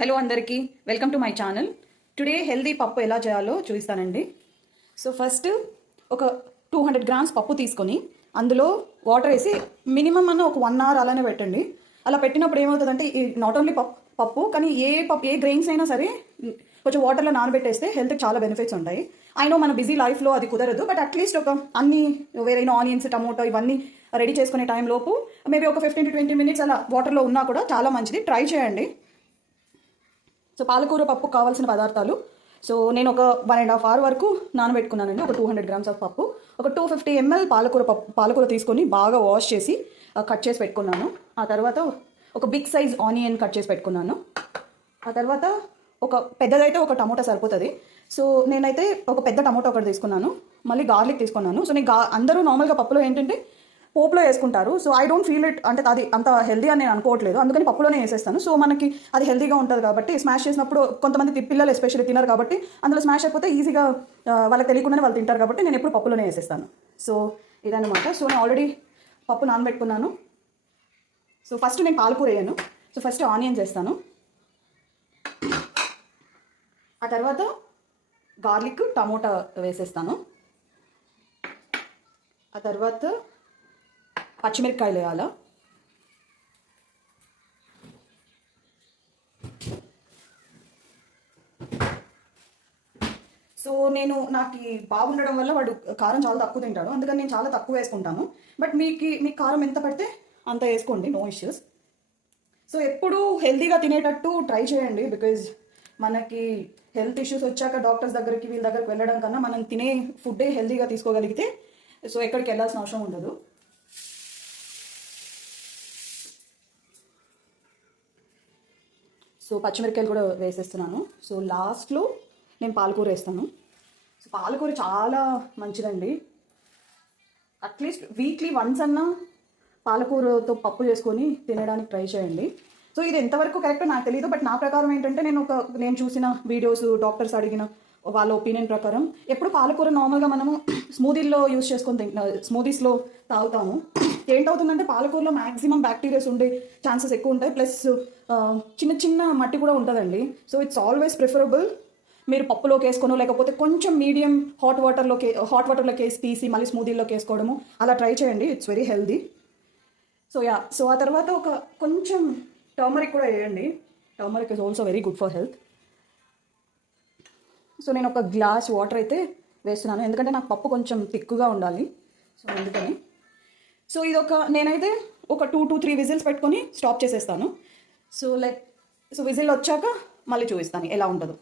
Hello అందరికీ welcome to my channel. Today healthy పప్పు ఎలా చేయాలో చూపిస్తానండి. సో ఫస్ట్ ఒక 200 గ్రామ్స్ పప్పు తీసుకొని అందులో వాటర్ వేసి మినిమం అన్న ఒక 1 అవర్ అలానే పెట్టండి. అలా పెట్టినప్పుడు ఏమవుతుందంటే ఈ నాట్ ఓన్లీ పప్పు కానీ ఏ గ్రెయిన్స్ అయినా సరే కొంచెం వాటర్లో నానబెట్టేస్తే హెల్త్కి చాలా బెనిఫిట్స్ ఉంటాయి. అయినో మన బిజీ లైఫ్లో అది కుదరదు, బట్ అట్లీస్ట్ ఒక అన్ని వేరైన ఆనియన్స్, టమోటో ఇవన్నీ రెడీ చేసుకునే టైం లోపు మేబీ ఒక 15 to 20 మినిట్స్ అలా వాటర్లో ఉన్నా కూడా చాలా మంచిది. ట్రై చేయండి. సో పాలకూర పప్పు కావాల్సిన పదార్థాలు, సో నేను ఒక 1.5 hour వరకు నానబెట్టుకున్నానండి. ఒక 200 గ్రామ్స్ ఆఫ్ పప్పు, ఒక 250 ml పాలకూర తీసుకొని బాగా వాష్ చేసి కట్ చేసి పెట్టుకున్నాను. ఆ తర్వాత ఒక బిగ్ సైజ్ ఆనియన్ కట్ చేసి పెట్టుకున్నాను. ఆ తర్వాత ఒక పెద్దదైతే ఒక టమోటా సరిపోతుంది. సో నేనైతే ఒక పెద్ద టమోటా ఒకటి తీసుకున్నాను. మళ్ళీ గార్లిక్ తీసుకున్నాను. సో నేను అందరూ నార్మల్గా పప్పులో ఏంటంటే పోపులో వేసుకుంటారు. So I don't feel it, అంటే అది అంత హెల్దీ అని నేను అనుకోవట్లేదు, అందుకని పప్పులోనే వేసేస్తాను. సో మనకి అది హెల్దీగా ఉంటుంది కాబట్టి స్మాష్ చేసినప్పుడు కొంతమంది పిల్లలు ఎస్పెషల్లీ తినరు కాబట్టి అందులో స్మాష్ అయిపోతే ఈజీగా వాళ్ళకి తెలియకుండానే వాళ్ళు తింటారు కాబట్టి నేను ఎప్పుడు పప్పులోనే వేసేస్తాను. సో ఇదన్నమాట. సో నేను ఆల్రెడీ పప్పు నానబెట్టుకున్నాను. సో ఫస్ట్ నేను పాలకూర వేయను. సో ఫస్ట్ ఆనియన్స్ వేస్తాను. ఆ తర్వాత గార్లిక్, టమోటా వేసేస్తాను. ఆ తర్వాత పచ్చిమిరపకాయలు వేయాలి. సో నాకు బాగుండడం వల్ల వాడు కారం చాలా తక్కువ తింటాడు, అందుకని నేను చాలా తక్కువ వేసుకుంటాను. బట్ మీకు కారం ఎంత పడితే అంత వేసుకోండి, నో ఇష్యూస్. సో ఎప్పుడు హెల్తీగా తినేటట్టు ట్రై చేయండి. బికాజ్ మనకి హెల్త్ ఇష్యూస్ వచ్చాక డాక్టర్స్ దగ్గరికి వీళ్ళ దగ్గరికి వెళ్ళడం కన్నా మనం తినే ఫుడ్డే హెల్తీగా తీసుకోగలిగితే సో ఎక్కడికి వెళ్ళాల్సిన అవసరం ఉండదు. సో పచ్చిమిరపకాయలు కూడా వేసేస్తున్నాను. సో లాస్ట్లో నేను పాలకూర వేస్తాను. సో పాలకూర చాలా మంచిదండి. అట్లీస్ట్ వీక్లీ వన్స్ అన్నా పాలకూరతో పప్పు చేసుకొని తినడానికి ట్రై చేయండి. సో ఇది ఎంతవరకు కరెక్టో నాకు తెలియదు, బట్ నా ప్రకారం ఏంటంటే నేను చూసిన వీడియోస్, డాక్టర్స్ అడిగిన వాళ్ళ ఒపీనియన్ ప్రకారం ఎప్పుడు పాలకూర నార్మల్గా మనము స్మూదీల్లో యూస్ చేసుకొని స్మూదీస్లో తాగుతాము. ఏంటవుతుందంటే పాలకూరలో మ్యాక్సిమం బ్యాక్టీరియాస్ ఉండే ఛాన్సెస్ ఎక్కువ ఉంటాయి, ప్లస్ చిన్న చిన్న మట్టి కూడా ఉంటుందండి. సో ఇట్స్ ఆల్వేస్ ప్రిఫరబుల్ మీరు పప్పులోకి వేసుకోను, లేకపోతే కొంచెం మీడియం హాట్ వాటర్లోకి వేసి తీసి మళ్ళీ స్మూదీలోకి వేసుకోవడము అలా ట్రై చేయండి. It's very healthy. సో ఆ తర్వాత ఒక కొంచెం టర్మరిక్ కూడా వేయండి. Turmeric is also very good for health. So నేను ఒక గ్లాస్ వాటర్ అయితే వేస్తున్నాను, ఎందుకంటే నాకు పప్పు కొంచెం తిక్కుగా ఉండాలి. సో అందుకని నేనైతే ఒక 2 to 3 విజిల్స్ పెట్టుకొని స్టాప్ చేసేస్తాను. సో విజిల్ వచ్చాక మళ్ళీ చూపిస్తాను ఎలా ఉంటుందో.